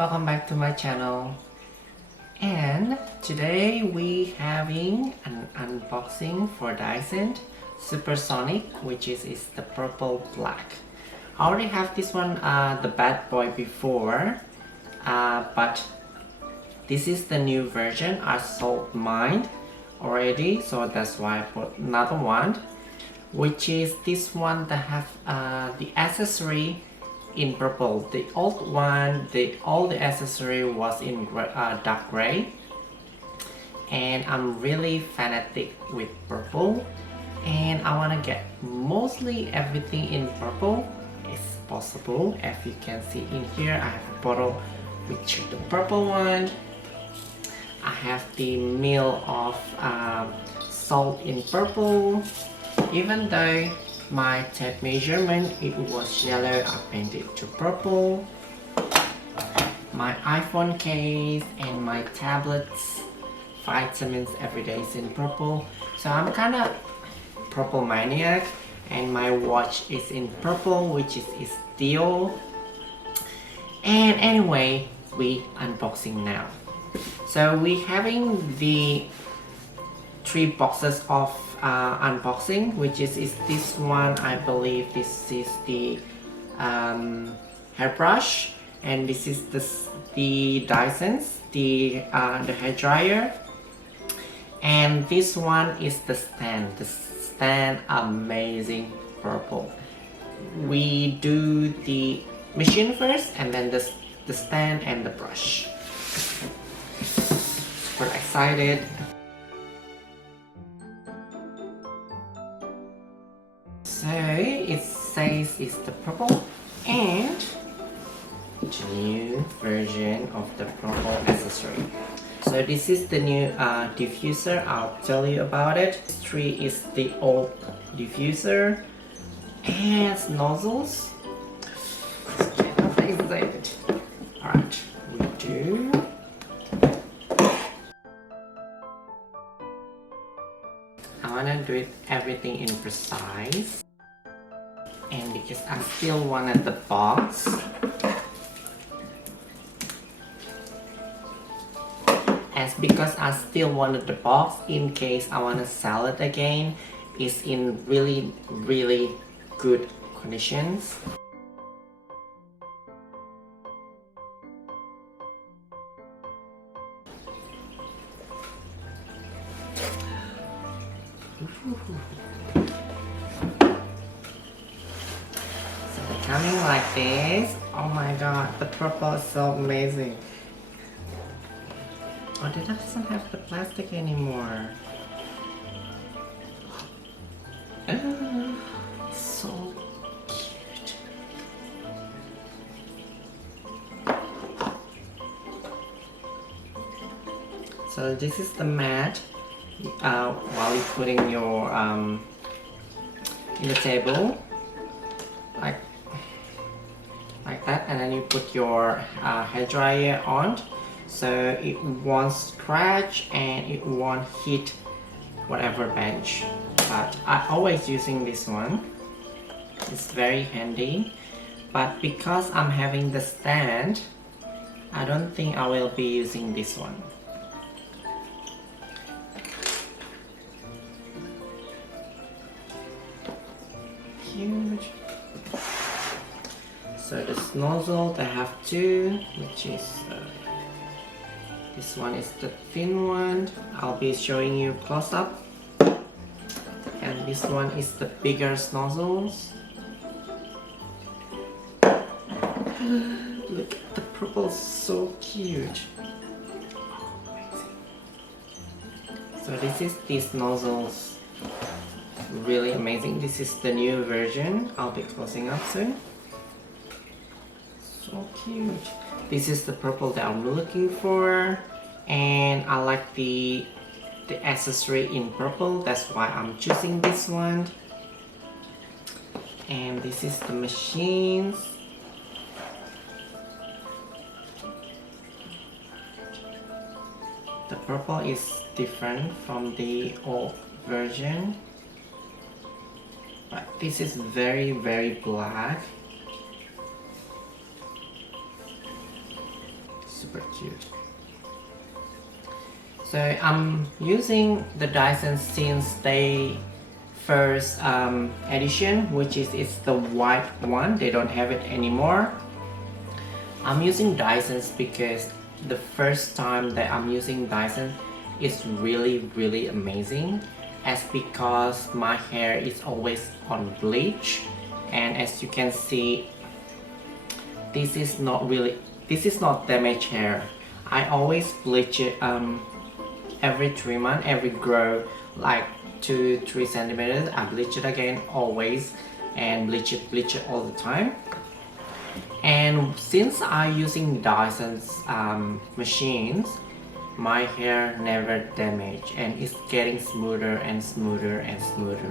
welcome back to my channel. And today we having an unboxing for Dyson Supersonic, which is the purple black. I already have this one, the bad boy before, but this is the new version. I sold mine already, so that's why I put another one, which is this one that have the accessory in purple. The old one, all the accessory was in dark gray, and I'm really fanatic with purple, and I want to get mostly everything in purple if possible. As you can see in here, I have a bottle with the purple one. I have the meal of salt in purple. Even though my tape measurement, it was yellow, I painted to purple. My iPhone case and my tablets, vitamins every day is in purple. So I'm kind of purple maniac, and my watch is in purple, which is steel. And anyway, we unboxing now. So we having the 3 boxes of unboxing, which is this one. I believe this is the hairbrush, and this is the Dyson's, the hairdryer, and this one is the stand. The stand, amazing purple. We do the machine first, and then the stand and the brush. Super excited. So it says it's the purple and the new version of the purple accessory. So this is the new diffuser. I'll tell you about it. This 3 is the old diffuser and nozzles. I'm excited. Alright, we do. I wanna do it everything in precise. And because I still wanted the box, because I still wanted the box in case I want to sell it again, is in really good conditions. So they're coming like this. Oh my god, the purple is so amazing. Oh, it doesn't have the plastic anymore. So cute. So this is the mat while you're putting your in the table, like that, and then you put your hairdryer on. So it won't scratch and it won't hit whatever bench. But I always using this one. It's very handy. But because I'm having the stand, I don't think I will be using this one. Huge. So this nozzle, they have 2, which is this one is the thin one. I'll be showing you close up. And this one is the bigger nozzles. Look, the purple is so cute. Oh, amazing. So this is these nozzles. Really amazing. This is the new version. I'll be closing up soon. So cute. This is the purple that I'm looking for, and I like the accessory in purple. That's why I'm choosing this one. And this is the machines. The purple is different from the old version, but this is very black. super cute. So I'm using the Dyson since they first edition, which is it's the white one. They don't have it anymore. I'm using Dysons because the first time that I'm using Dyson is really amazing, as because my hair is always on bleach, and as you can see, this is not damaged hair. I always bleach it every 3 months, every grow like 2-3 centimeters. I bleach it again always, and bleach it all the time. And since I'm using Dyson's machines, my hair never damaged, and it's getting smoother and smoother and smoother.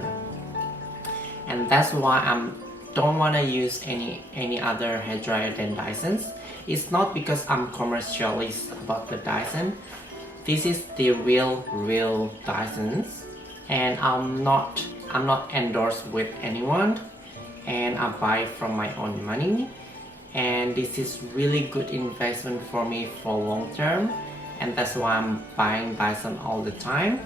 And that's why I don't want to use any other hairdryer than Dyson's. It's not because I'm commercialist about the Dyson. This is the real Dyson's, and I'm not endorsed with anyone, and I buy from my own money. And this is really good investment for me for long term, and that's why I'm buying Dyson all the time.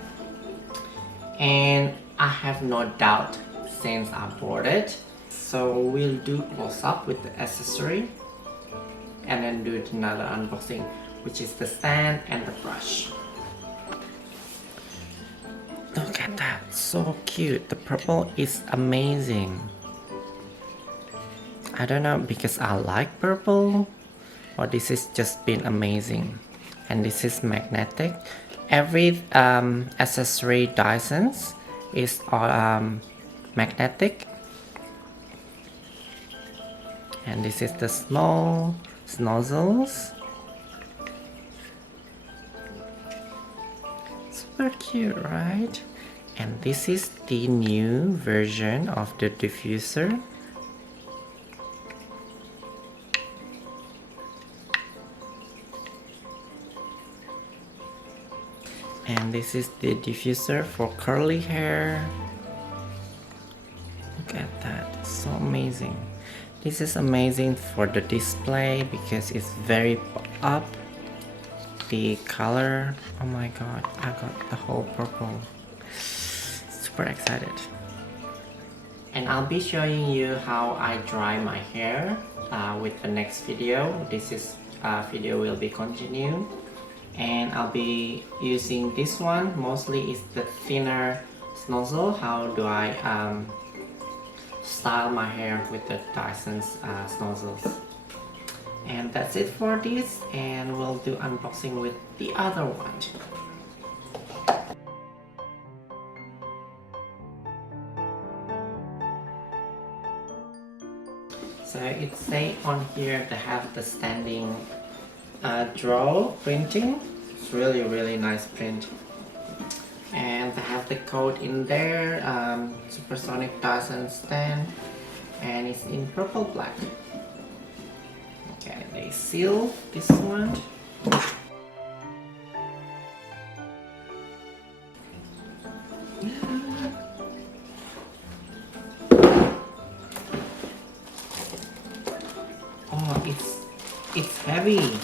And I have no doubt since I bought it. So we'll do close up with the accessory, and then do another unboxing, which is the stand and the brush. Look at that, so cute. The purple is amazing. I don't know, because I like purple, or this is just been amazing. And this is magnetic. Every accessory Dyson's is magnetic. And this is the small nozzles. Super cute, right? And this is the new version of the diffuser. And this is the diffuser for curly hair. Look at that, so amazing. This is amazing for the display because it's very up. The color, oh my god, I got the whole purple. Super excited. And I'll be showing you how I dry my hair with the next video. This is video will be continued. And I'll be using this one. Mostly is the thinner nozzle. How do I style my hair with the Dyson's nozzles? And that's it for this, and we'll do unboxing with the other one. So it say on here to have the standing draw printing. It's really nice print, and they have the code in there, Supersonic Dyson stand, and it's in purple black. Okay, they seal this one. Oh, it's heavy.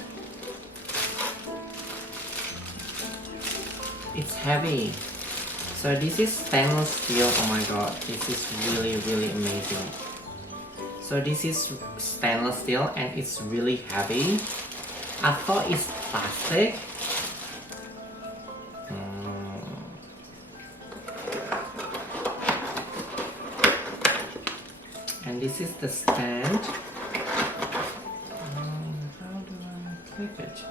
It's heavy. So this is stainless steel. Oh my god, this is really amazing. So this is stainless steel, and it's really heavy. I thought it's plastic. And this is the stand. How do I click it?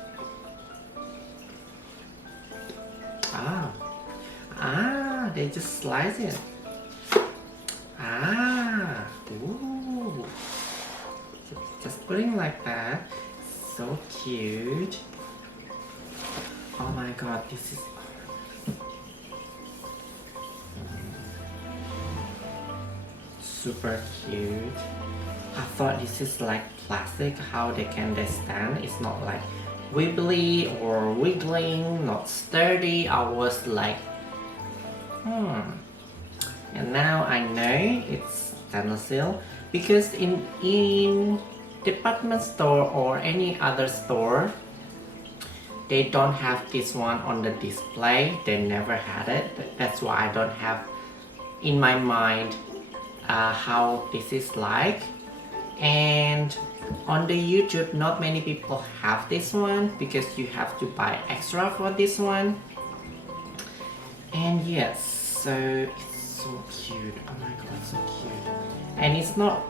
They just slice it. Ooh. Just putting like that. So cute. Oh my god, this is super cute. I thought this is like plastic, how they stand. It's not like wibbly or wiggling, not sturdy. I was like, And now I know it's stainless steel, because in department store or any other store, they don't have this one on the display. They never had it. That's why I don't have in my mind how this is like. And on the YouTube, not many people have this one because you have to buy extra for this one. And yes, so it's so cute. Oh my god, so cute. And it's not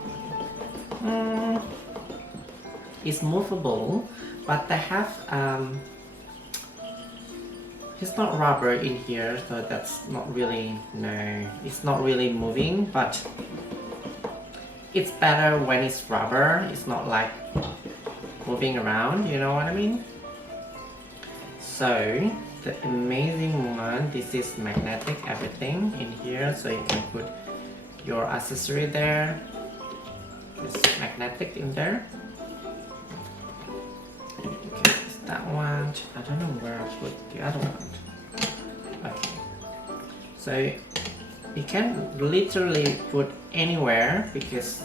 it's movable, but they have it's not rubber in here, so that's not really, no, it's not really moving, but it's better when it's rubber. It's not like moving around, you know what I mean? So the amazing one, this is magnetic, everything in here, so you can put your accessory there. It's magnetic in there. Okay, it's that one. I don't know where I put the other one. Okay, so you can literally put anywhere because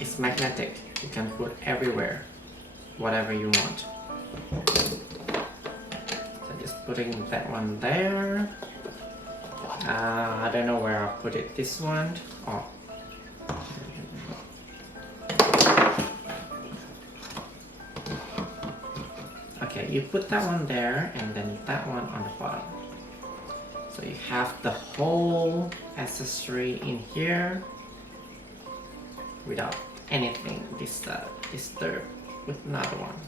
it's magnetic. You can put everywhere, whatever you want. So just putting that one there. I don't know where I'll put it. This one. Oh. Okay, you put that one there and then that one on the bottom. So you have the whole accessory in here without anything disturbed with another one.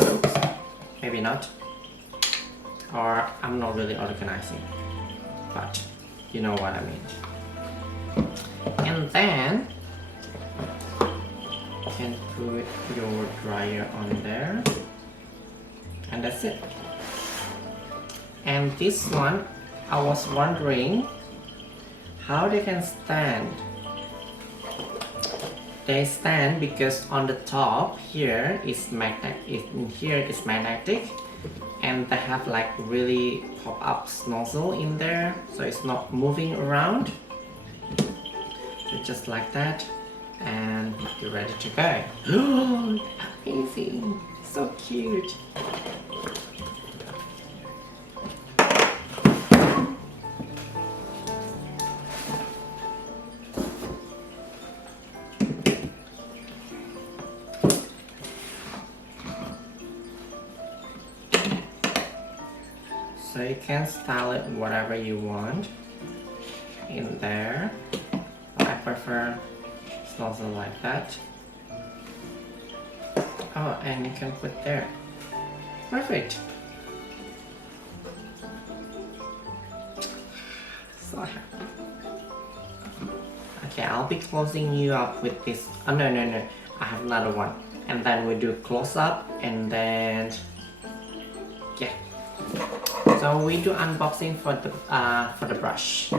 Oops. Maybe not. Or I'm not really organizing, but you know what I mean. And then you can put your dryer on there, and that's it. And this one, I was wondering how they can stand. They stand because on the top here is magnetic, and they have like really pop-up nozzle in there, so it's not moving around. So just like that, and you're ready to go. Oh, amazing! So cute. So you can style it whatever you want in there. I prefer nozzle like that. Oh, and you can put there. Perfect. So happy. Okay, I'll be closing you up with this. Oh no, I have another one. And then we do close up, and then yeah. So we do unboxing for the brush.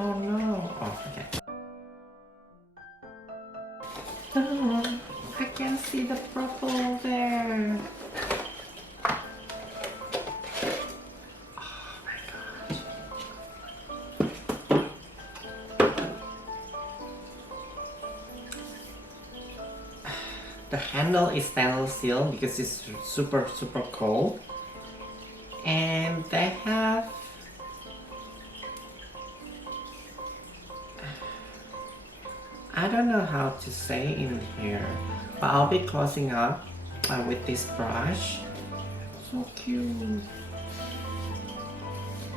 Oh no! Oh, okay. Oh, I can see the purple there. Oh my god. The handle is stainless steel because it's super cold, and they have I don't know how to say in here, but I'll be closing up with this brush. So cute.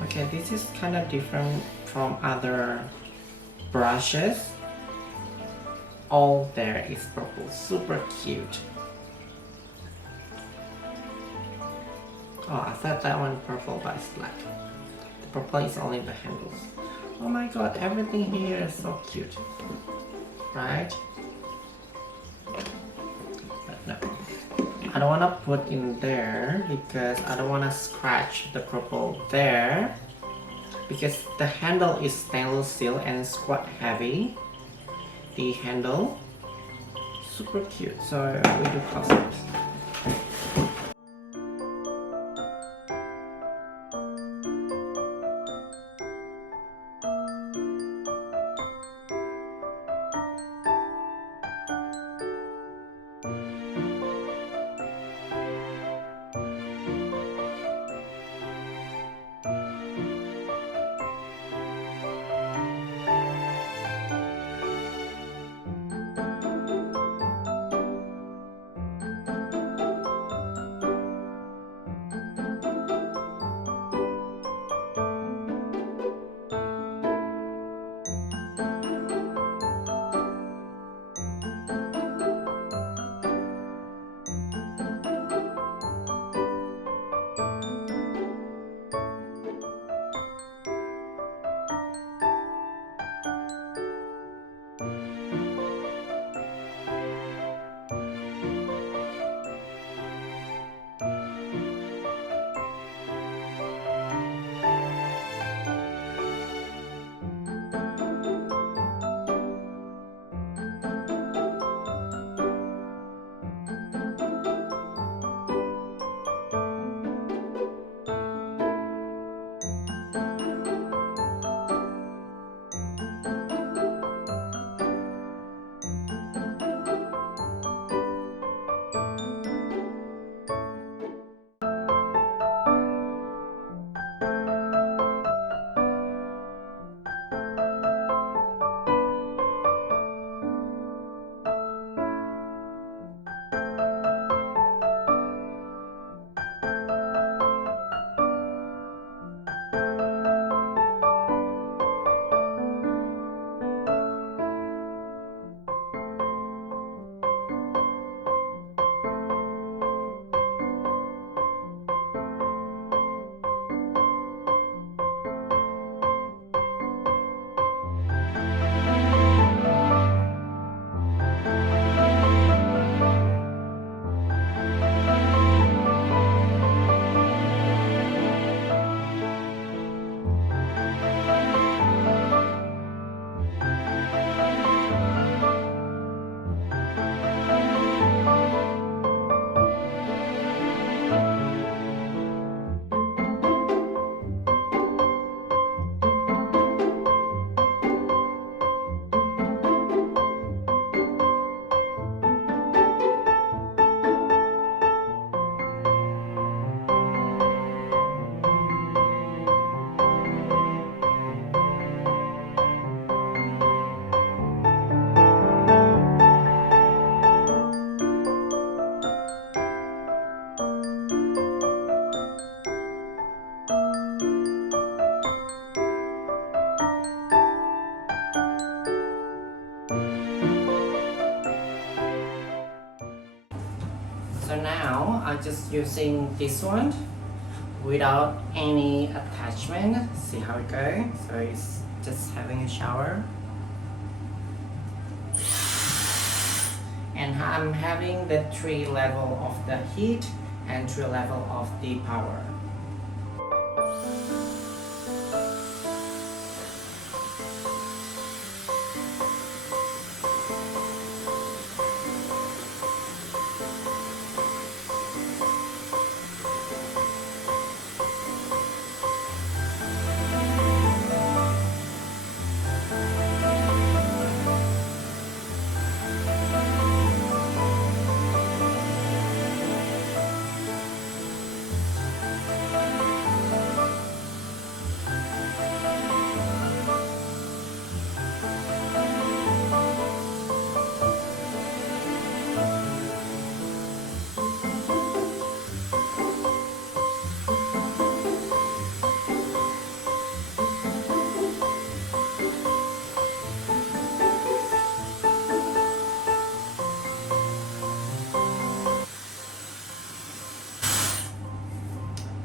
Okay, this is kind of different from other brushes. All there is purple, super cute. Oh, I thought that one purple, but it's black. The purple is only the handles. Oh my god, everything here is so cute. Right? But no, I don't want to put in there because I don't want to scratch the purple there, because the handle is stainless steel and it's quite heavy. The handle, super cute. So we do close-ups. just using this one without any attachment. See how it goes? So it's just having a shower. And I'm having the 3 level of the heat and 3 level of the power.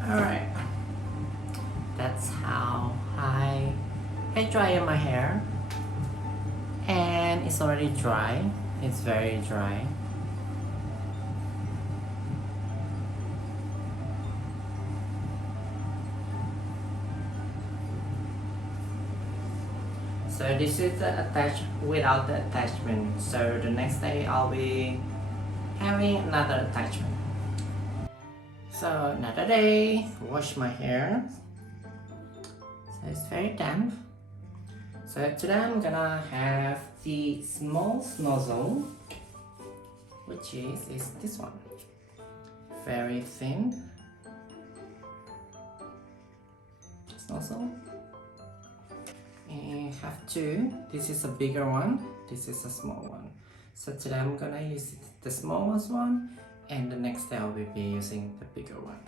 Alright, that's how I dry my hair, and it's already dry. It's very dry. So this is the without the attachment. So the next day I'll be having another attachment. So another day, wash my hair. So it's very damp. So today I'm gonna have the small nozzle, which is this one. Very thin nozzle. And I have 2. This is a bigger one, this is a small one. So today I'm gonna use the smallest one, and the next day I'll be using the bigger one.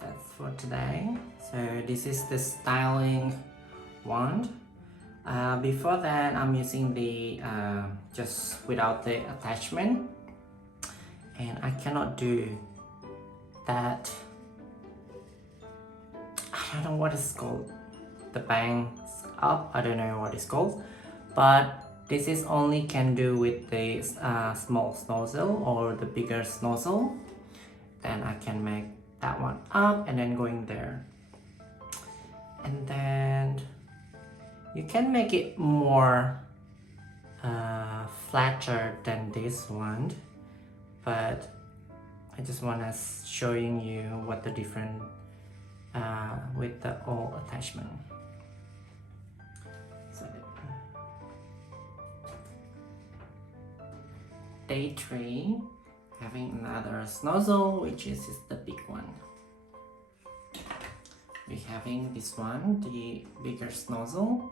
That's for today. So this is the styling wand. Before that, I'm using the just without the attachment, and I cannot do that. I don't know what it's called. The bangs up. I don't know what it's called, but this is only can do with the small nozzle or the bigger nozzle. Then I can make that one up and then going there, and then you can make it more flatter than this one, but I just want to showing you what the different with the old attachment. So day 3, having another nozzle, which is the big one. we're having this one, the bigger nozzle.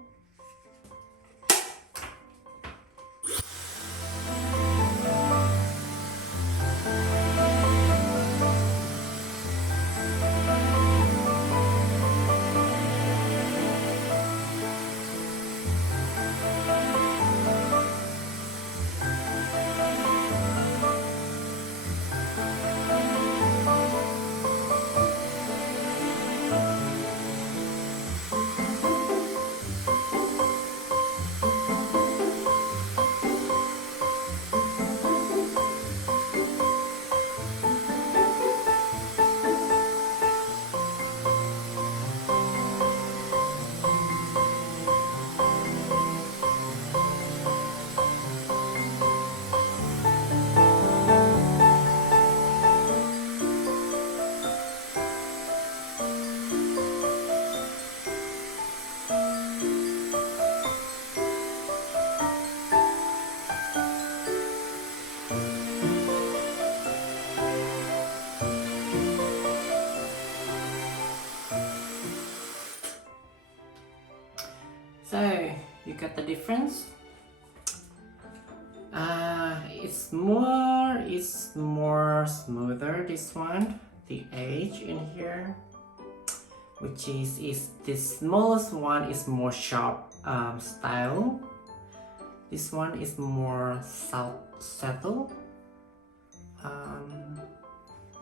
So you got the difference. It's more smoother, this one, the edge in here, which is the smallest one is more sharp style. This one is more subtle, and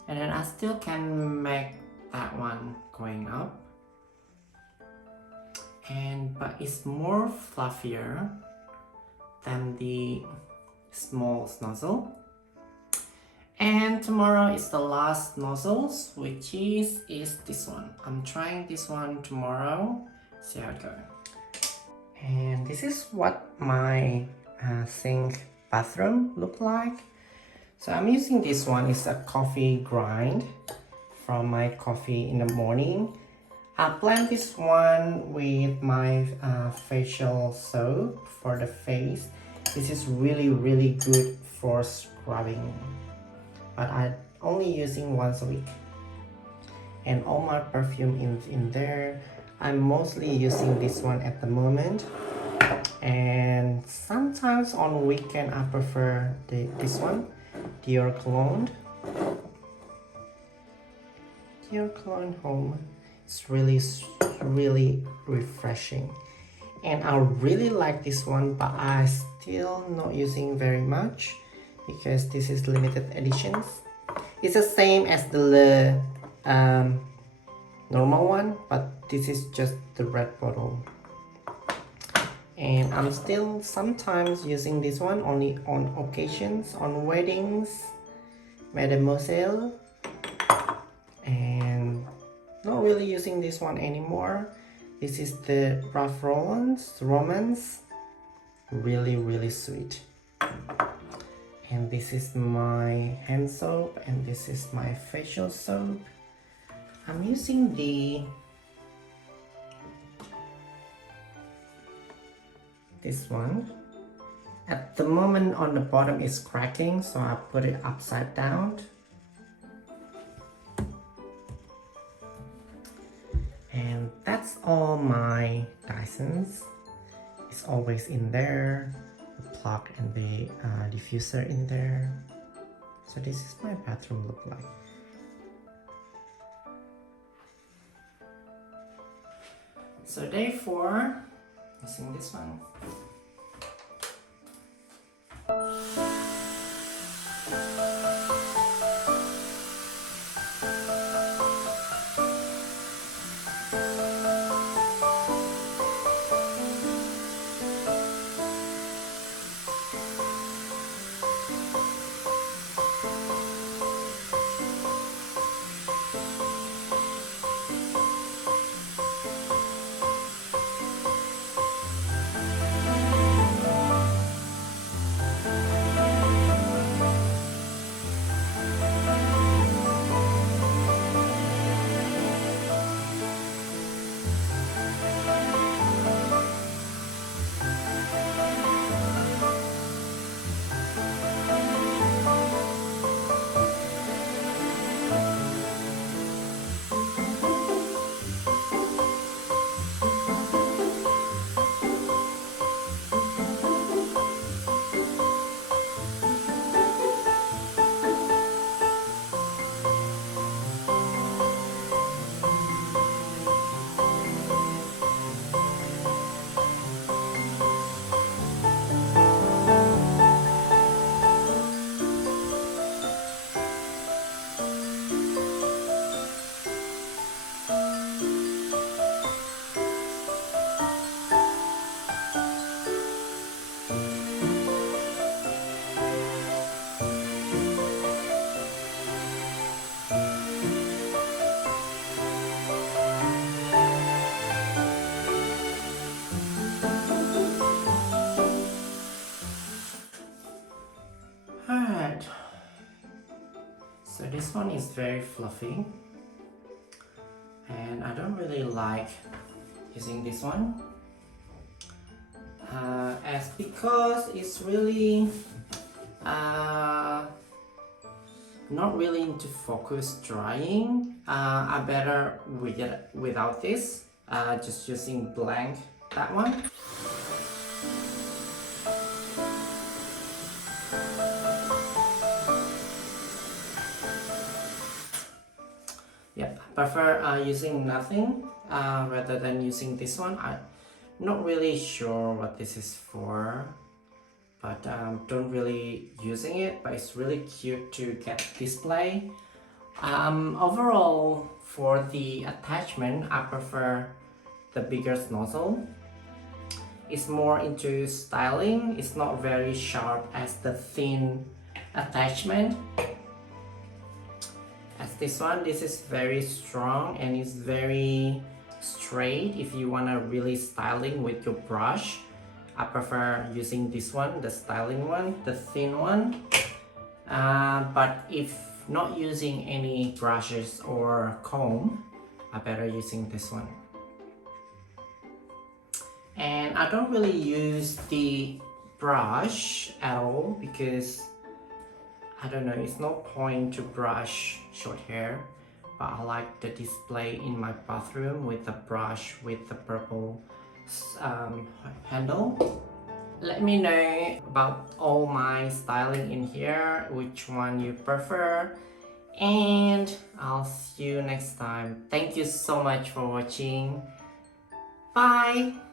then I still can make that one going up. But it's more fluffier than the small nozzle. And tomorrow is the last nozzles, which is this one. I'm trying this one tomorrow, see how it goes. And this is what my sink bathroom look like. So I'm using this one, it's a coffee grind from my coffee in the morning. I blend this one with my facial soap for the face. This is really good for scrubbing, but I'm only using once a week. And all my perfume in there. I'm mostly using this one at the moment, and sometimes on weekend I prefer this one, Dior Cologne Home. It's really refreshing, and I really like this one, but I still not using very much because this is limited editions. It's the same as the normal one, but this is just the red bottle. And I'm still sometimes using this one only on occasions, on weddings, mademoiselle, and not really using this one anymore. This is the Ralph Romans, really sweet. And this is my hand soap, and this is my facial soap. I'm using this one. At the moment on the bottom is cracking, so I put it upside down. And that's all my Dysons. It's always in there, the plug and the diffuser in there. So this is my bathroom look like. So day 4, using this one. this one is very fluffy, and I don't really like using this one as because it's really not really into focus drying. I better without this, just using blank that one. Yep, I prefer using nothing rather than using this one. I'm not really sure what this is for, but don't really using it, but it's really cute to get display. Overall, for the attachment, I prefer the bigger nozzle. It's more into styling. It's not very sharp as the thin attachment. As this one, this is very strong and it's very straight if you want to really styling with your brush. I prefer using this one, the styling one, the thin one. But if not using any brushes or comb, I better using this one. And I don't really use the brush at all because I don't know, it's no point to brush short hair, but I like the display in my bathroom with the brush with the purple handle. Let me know about all my styling in here, which one you prefer, and I'll see you next time. Thank you so much for watching. Bye!